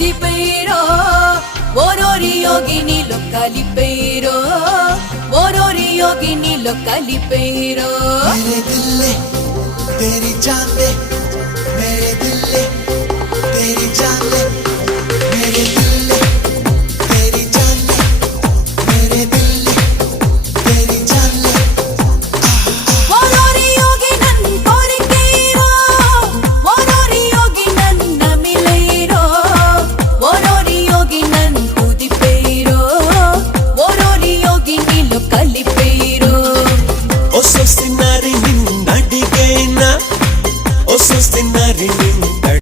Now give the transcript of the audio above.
దిదిపైరో ఓరోరి యోగినిలో కలిపైరో ఓరోరి యోగినిలో కలిపైరో मेरे दिल ने तेरी जान ने मेरे दिल ने